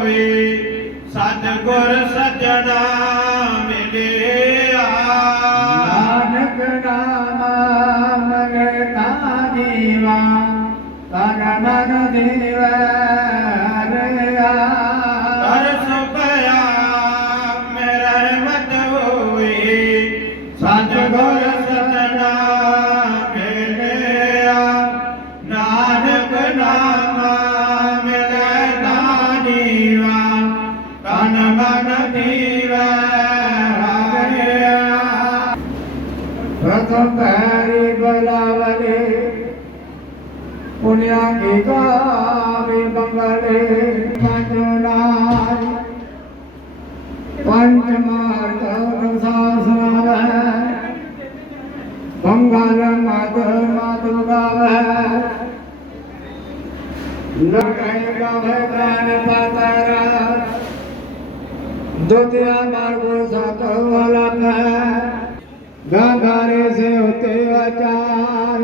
ਹੋਏ ਸਤਿਗੁਰ ਸਜਣਾ ਮਿਲਿਆ ਨਾਨਕ ਨਾਮ ਮਨ ਤਾਜੀਵਾ ਤਨ ਮਨ ਦੇਵ पैरे बलावले पुण्या के गावे बंगले पंचनाय पंचमार्ग सासना बंगाल मात मातु गावे लगे गावे प्राण पातारा द्वितीय मार्ग सात वाला है। ਸਤ ਵਾਲਾ ਗਾਗਾਰੇ ਸੇ ਹੋਤੇ ਆਚਾਰ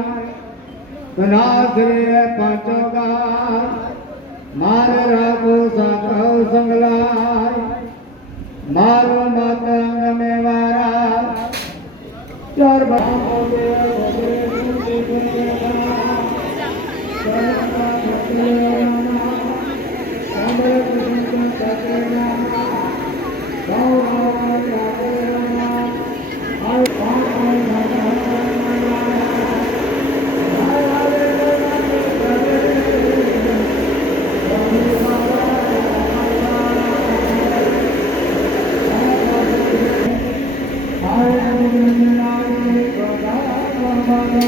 ਨਾਸਰੇ ਪੰਚੋਗਾ ਮਾਰ ਰਾਗੋ ਸਾਕਉ ਸੰਗਲਾਰ ਮਾਰੋ ਮਾਤੰਗ ਮੇ ਵਾਰਾ ਚਾਰ ਬਾਹੋ ਦੇ ਹੋਤੇ ਦੁਨੀਆ ਰਾਮ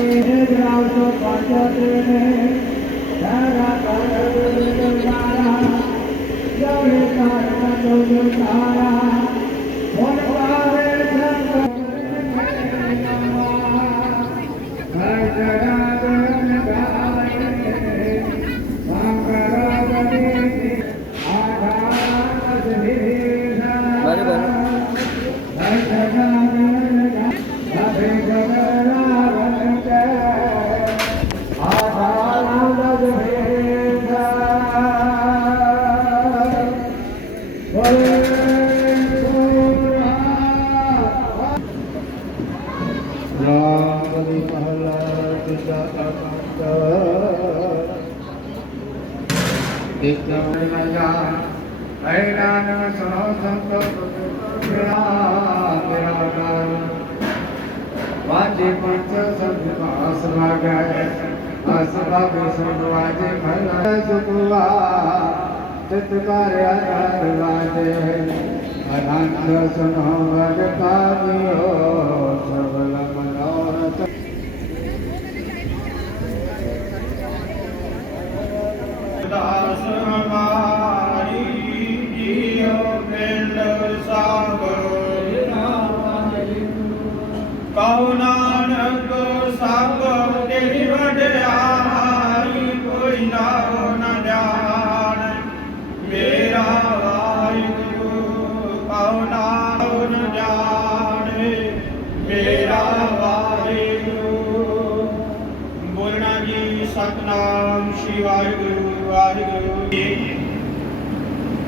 ਬਾਗ ਸੁਣ ਵਾਜੇ ਮਹਲਾ ਕਰ ਆਧਾਰ ਵਾਜੇ ਅਨੰਤ ਸੁਨੋ ਵਗ ਪਾਜਿਓ ਸਬਲ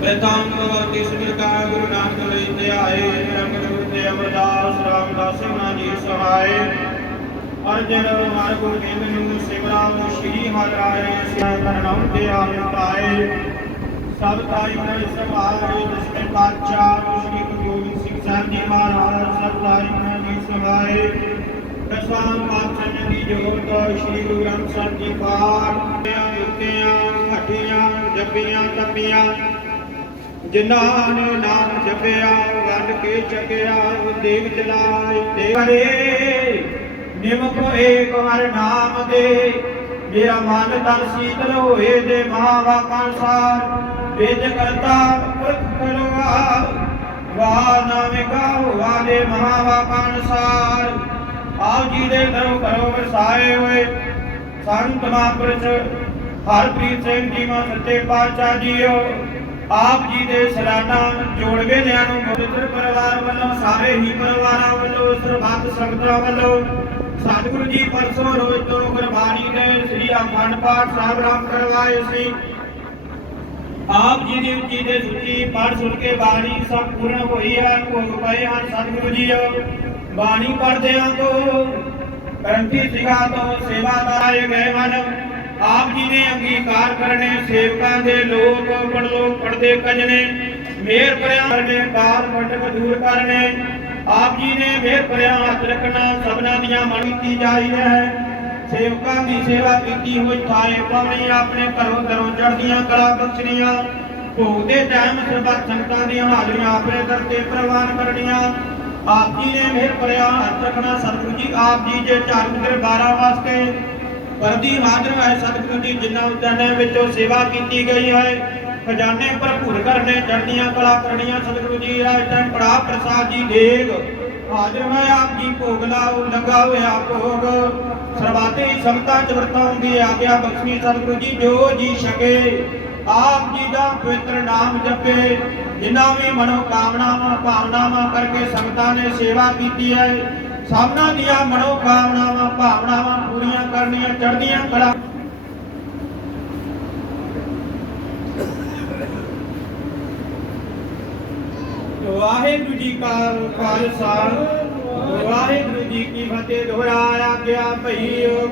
ਪ੍ਰਤਾਮ ਭਗਵਤੀ ਸਿਮਰਤਾ ਗੁਰੂ ਨਾਨਕ ਲਈ ਧਿਆਏ ਰੰਗ ਰੂਪ ਤੇ ਅਮਰਦਾਸ ਰਾਮਦਾਸ ਸਿੰਘਾਂ ਜੀ ਸਹਾਏ। ਅਰਜਨ ਹਰ ਗੋਬਿੰਦ ਨੂੰ ਸਿਮਰਾਵੋ ਸ਼੍ਰੀ ਮਹਾਰਾਜ ਸਿਆ ਕਰਨਾਉ ਤੇ ਆਮਤਾਏ ਸਭ ਤਾਈ ਮਨ ਸਭਾਏ ਜਿਸਨੇ ਪਾਤਸ਼ਾਹ ਸ਼੍ਰੀ ਗੁਰੂ ਗੋਬਿੰਦ ਸਿੰਘ ਸਾਹਿਬ ਜੀ ਮਹਾਰਾਜ, ਸਭ ਤਾਈ ਮਨ ਜੀ ਸਭਾਏ ਦਸਾਂ ਪਾਤਸ਼ਾਹ ਦੀ ਜੋਤ ਸ਼੍ਰੀ ਗੁਰੂ ਗ੍ਰੰਥ ਸਾਹਿਬ ਜੀ ਪਾਠ ਜੁੱਤੀਆਂ ਹੱਡੀਆਂ ਜੱਪੀਆਂ, ਤੱਪੀਆਂ ਜਿਨ੍ਹਾਂ ਨੇ ਨਾਮ ਜਪਿਆ, ਵੱਡ ਕੇ ਚੱਕਿਆ, ਦੇਵ ਚਲਾਈ ਤੇ ਕਰੇ। ਨਿਮਕ ਏਕ ਹਰ ਨਾਮ ਦੇ, ਮੇਰਾ ਮਨ ਤਨ ਸੀਤਲ ਹੋਏ ਦੇ ਮਹਾਵਾਕਾਂ ਸਾਰ ਵੇਦ ਕਰਤਾ ਪੁਰਖ ਕਰਵਾ ਵਾ ਨਾਮੇ ਗਾਓ ਵਾਲੇ ਮਹਾਵਾਕਾਂ ਸਾਰ ਆਪ ਜੀ ਦੇ ਦਰੋਂ ਕਰੋ ਵਸਾਏ ਹੋਏ। ਸੰਤ ਮਹਾਂਪੁਰਸ਼ ਹਰਪ੍ਰੀਤ ਸਿੰਘ ਜੀ ਮਾ ਸੱਚੇ ਪਾਤਸ਼ਾਹ ਜੀਓ। ਆਪ ਜੀ ਦੇ ਸਲਾਨਾ ਜੋੜ ਵੇਲਿਆਂ ਨੂੰ ਮੁਦਤਰ ਪਰਿਵਾਰ ਵੱਲੋਂ, ਸਾਰੇ ਹੀ ਪਰਿਵਾਰਾਂ ਵੱਲੋਂ, ਸਰਬੱਤ ਸੰਗਤਾਂ ਵੱਲੋਂ ਸਤਿਗੁਰੂ ਜੀ ਪਰਸੋਂ ਰੋਜ਼ ਤੋਂ ਗੁਰਬਾਣੀ ਦੇ ਸ੍ਰੀ ਅਖੰਡ ਪਾਠ ਸਾਹਿਬ ਰਾਮ ਕਰਵਾਏ ਸੀ। ਆਪ ਜੀ ਦੀ ਉੱਚੀ ਤੇ ਸੁੱਚੀ ਪੜ੍ਹ ਸੁਣ ਕੇ ਬਾਣੀ ਸਭ ਪੂਰਨ ਹੋਈ ਹੈ, ਭੋਗ ਪਏ ਹਨ ਸਤਿਗੁਰੂ ਜੀ ਬਾਣੀ ਪੜ੍ਹਦਿਆਂ ਤੋਂ ਗ੍ਰੰਥੀ ਸਿੰਘਾਂ ਤੋਂ ਸੇਵਾਦਾਰ ਆਏ ਗਏ ਹਨ। ਆਪ ਜੀ ਨੇ ਅੰਗੀਕਾਰ ਕਰਨੇ, ਸੇਵਕਾਂ ਦੇ ਲੋਕ ਪੜਲੋਕ ਪੜਦੇ ਕਜਨੇ, ਮੇਰ ਭਰਿਆ ਕਰਨੇ ਬਾਰ ਮੰਡਕ ਦੂਰ ਕਰਨੇ। ਆਪ ਜੀ ਨੇ ਮੇਰ ਭਰਿਆ ਹੱਥ ਰੱਖਣਾ, ਸਭਨਾਂ ਦੀਆਂ ਮਨ ਕੀਤੀ ਜਾਈ ਹੈ। ਸੇਵਕਾਂ ਦੀ ਸੇਵਾ ਕੀਤੀ ਹੋਈ ਥਾਏ ਪਾਵਣੀ ਆਪਣੇ ਘਰੋਂ ਘਰੋਂ ਚੜ੍ਹਦੀਆਂ ਕਲਾ ਬਖਸ਼ਣੀਆਂ। ਭੋਗ ਦੇ ਟਾਈਮ ਸਰਬੱਤ ਸੰਗਤਾਂ ਦੀਆਂ ਹਾਜ਼ਰੀਆਂ ਆਪਣੇ ਦਰ ਤੇ ਪ੍ਰਵਾਨ ਕਰਨੀਆਂ। ਆਪ ਜੀ ਨੇ ਮਿਹਰ ਭਰਿਆ ਹੱਥ ਰੱਖਣਾ, ਸਤਿਗੁਰੂ ਜੀ ਆਪ ਜੀ ਜੇ ਚਾਰੂ ਦਰਬਾਰਾਂ ਵਾਸਤੇ। ਵਰਦੀ ਹਾਜ਼ਰ ਹੈ ਸਤਿਗੁਰੂ ਜੀ, ਜਿਨ੍ਹਾਂ ਉਦਾਨੇ ਵਿੱਚੋਂ ਸੇਵਾ ਕੀਤੀ ਗਈ ਹੈ। ਖਜ਼ਾਨੇ ਭਰਪੂਰ ਕਰਨੇ, ਚੜ੍ਹਦੀਆਂ ਕਲਾ ਕਰਨੀਆਂ, ਸਤਿਗੁਰੂ ਜੀ, ਇਸ ਟਾਈਮ ਕੜਾ ਪ੍ਰਸਾਦ ਜੀ, ਦੇਗ। ਹਾਜ਼ਰ ਮੈਂ ਆਪ ਜੀ, ਭੋਗ ਲਾਉ ਲੱਗਾ ਹੋਇਆ ਭੋਗ। ਸਰਬਾਤੇ ਸੰਗਤਾਂ ਚ ਵਰਤਾਉਂਦੀ ਆਗਿਆ ਬਖਸ਼ੀ ਸਤਿਗੁਰੂ ਜੀ, ਜੋ ਜੀ ਛਕੇ, ਆਪ ਜੀ ਦਾ ਪਵਿੱਤਰ ਨਾਮ ਜਪੇ। ਜਿਨ੍ਹਾਂ ਵੀ ਮਨੋ ਕਾਮਨਾਵਾਂ ਭਾਵਨਾਵਾਂ ਕਰਕੇ ਸੰਗਤਾਂ ਨੇ ਸੇਵਾ ਕੀਤੀ ਹੈ ਸਭਨਾਂ ਦੀਆਂ ਮਨੋ ਕਾਮਨਾਵਾਂ ਭਾਵਨਾਵਾਂ ਪੂਰੀਆਂ ਕਰਨੀਆਂ, ਚੜ੍ਹਦੀਆਂ ਕਲਾ। ਵਾਹਿਗੁਰੂ ਜੀ ਕਾ ਖਾਲਸਾ, ਵਾਹਿਗੁਰੂ ਜੀ ਕੀ ਫਤਿਹ। ਦੁਹਰਾਇਆ ਗਿਆ ਭਈ ਓ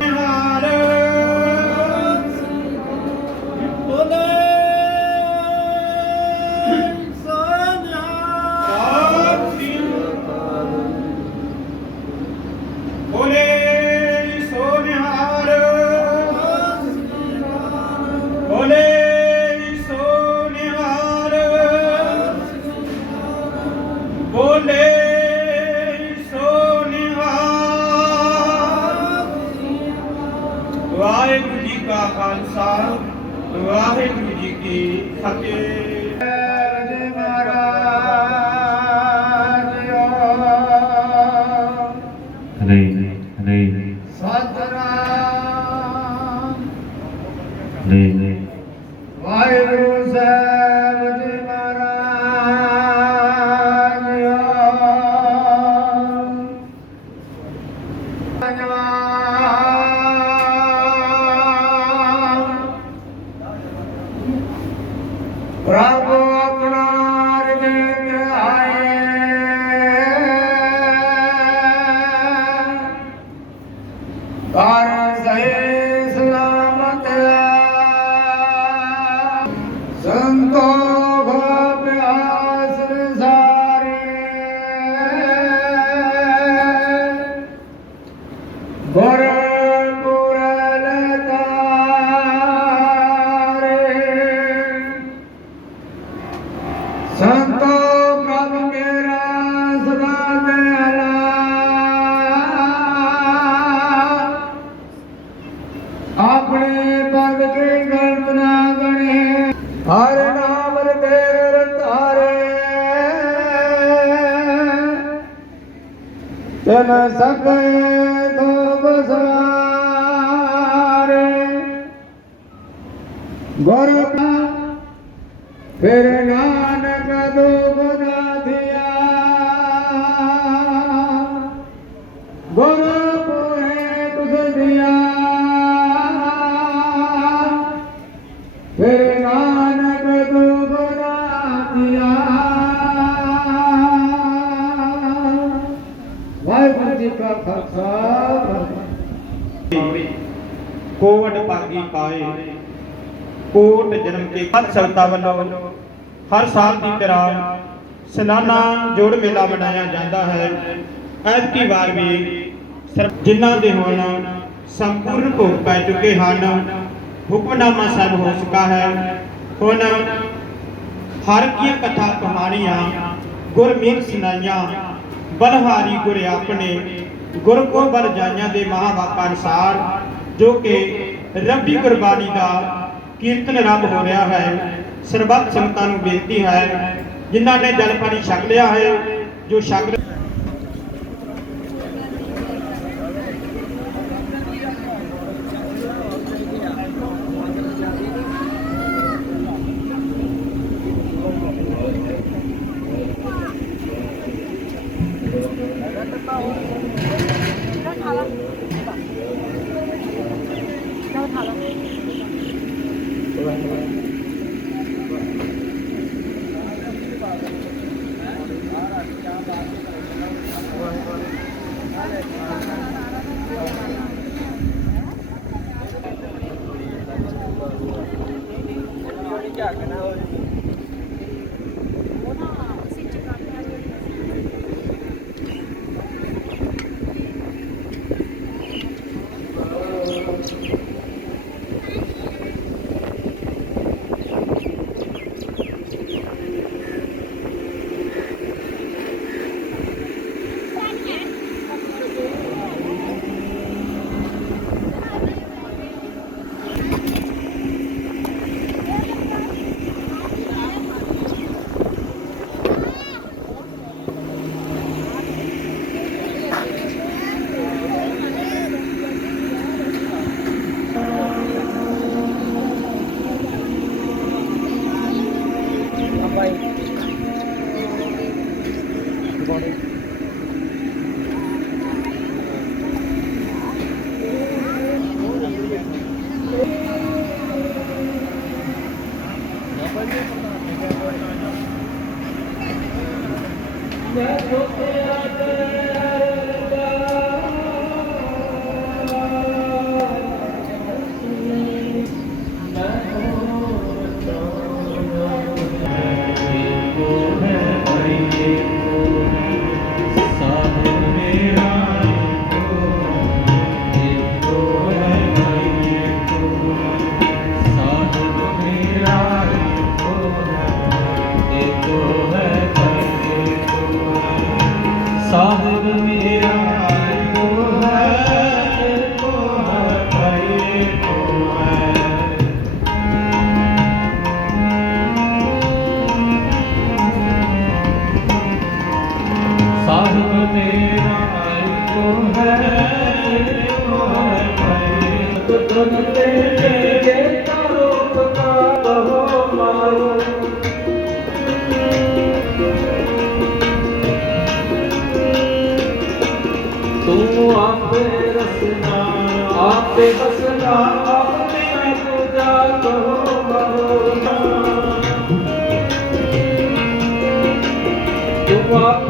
ਨਿਹਾਲ। ਵਾਹਿਗੁਰੂ ਜੀ ਕੀ ਫਤਿਹ Bravo! ਸਕੇ ਤੋ ਬਸਵਾਰੇ ਗੁਰ ਕਾ ਫਿਰ ਨਾਨਕ ਦੁਗਨਾ ਥਿਆ ਗੁਰ ਪੂਰੇ ਤੁਧ ਦਿਆ। ਫਿਰ ਕੋਵਡ ਭਾਗੀ ਪਾਏ। ਕੋਟ ਜਨਮ ਕੇ ਹਰ ਸੰਗਤਾਂ ਵੱਲੋਂ ਹਰ ਸਾਲ ਦੀ ਤਰ੍ਹਾਂ ਸਲਾਨਾ ਜੋੜ ਮੇਲਾ ਮਨਾਇਆ ਜਾਂਦਾ ਹੈ। ਐਤਕੀ ਵਾਰ ਵੀ ਜਿਨ੍ਹਾਂ ਦੇ ਹੁਣ ਸੰਪੂਰਨ ਭੋਗ ਪੈ ਚੁੱਕੇ ਹਨ, ਹੁਕਮਨਾਮਾ ਸਾਹਿਬ ਹੋ ਚੁੱਕਾ ਹੈ। ਹੁਣ ਹਰ ਕੀ ਕਥਾ ਕਹਾਣੀਆਂ, ਗੁਰਮੀਤ ਸੁਣਾਈਆਂ, ਬਲਹਾਰੀ ਗੁਰ ਆਪਣੇ ਗੁਰ ਕੋ ਬਲ ਜਾਈਆਂ ਦੇ ਮਹਾਵਾਕਾਂ ਅਨੁਸਾਰ ਜੋ ਕਿ ਰੱਬੀ ਕੁਰਬਾਨੀ ਦਾ ਕੀਰਤਨ ਆਰੰਭ ਹੋ ਰਿਹਾ ਹੈ, ਸਰਬੱਤ ਸੰਗਤਾਂ ਨੂੰ ਬੇਨਤੀ ਹੈ, ਜਿਨ੍ਹਾਂ ਨੇ ਜਲ ਪਾਣੀ ਛਕ ਲਿਆ ਹੈ, ਜੋ ਛਕ തിരുവനന്തപുരം ਸਾਹਿਬ ਮੇਰਾ ਏਕੋ ਤੂੰ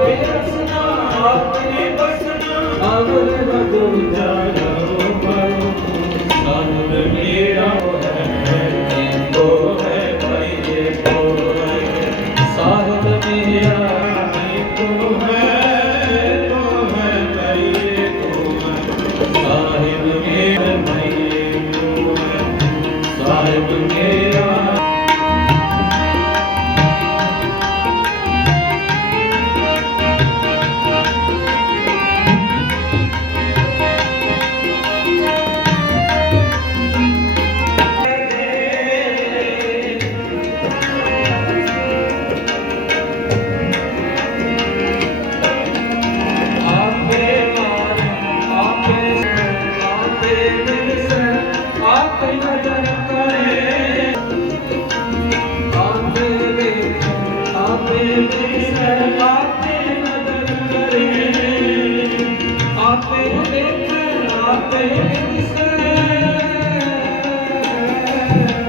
ਆਪੇ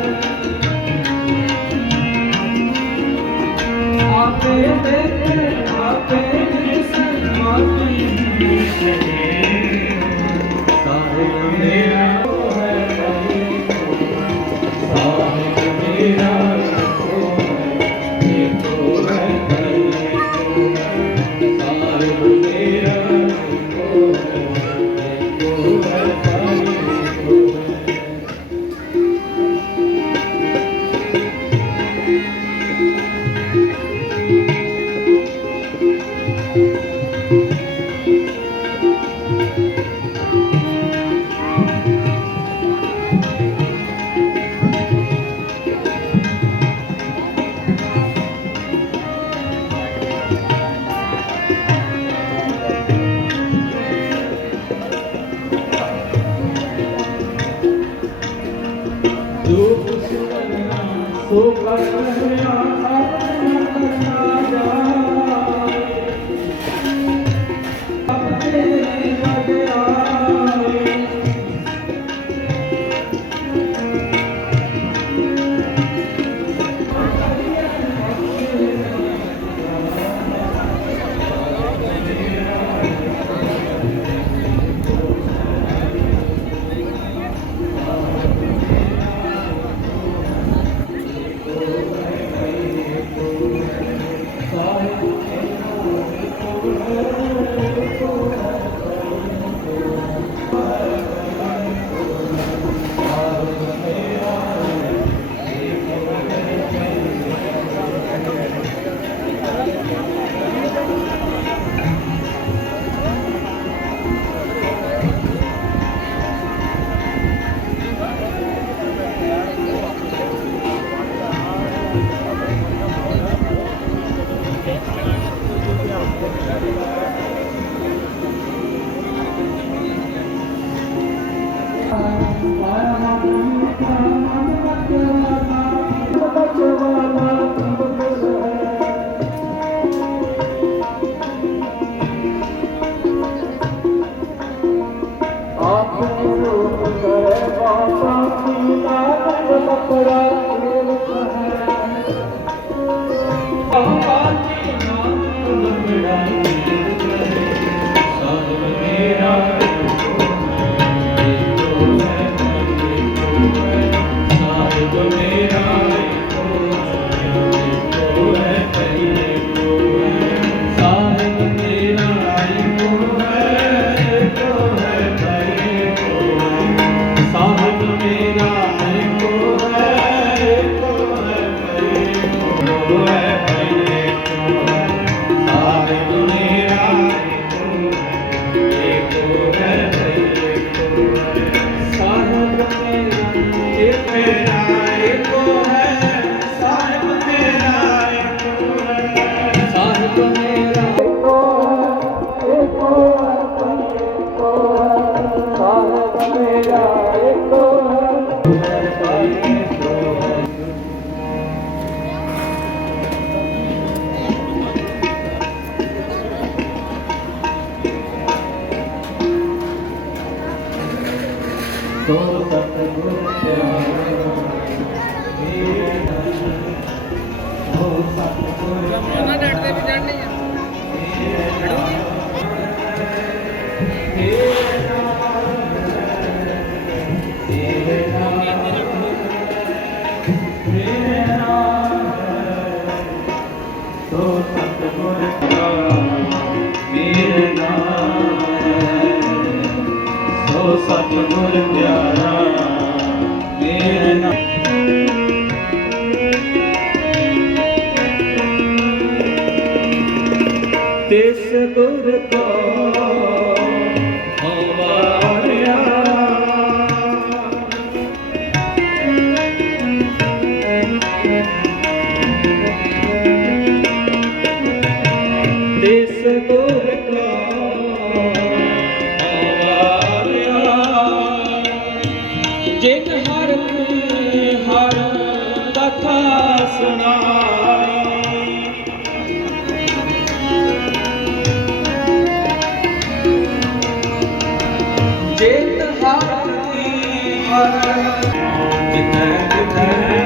ਤਿਸ ਗੁਰ ਕੋ ਹਰ ਜਿਤੈ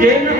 game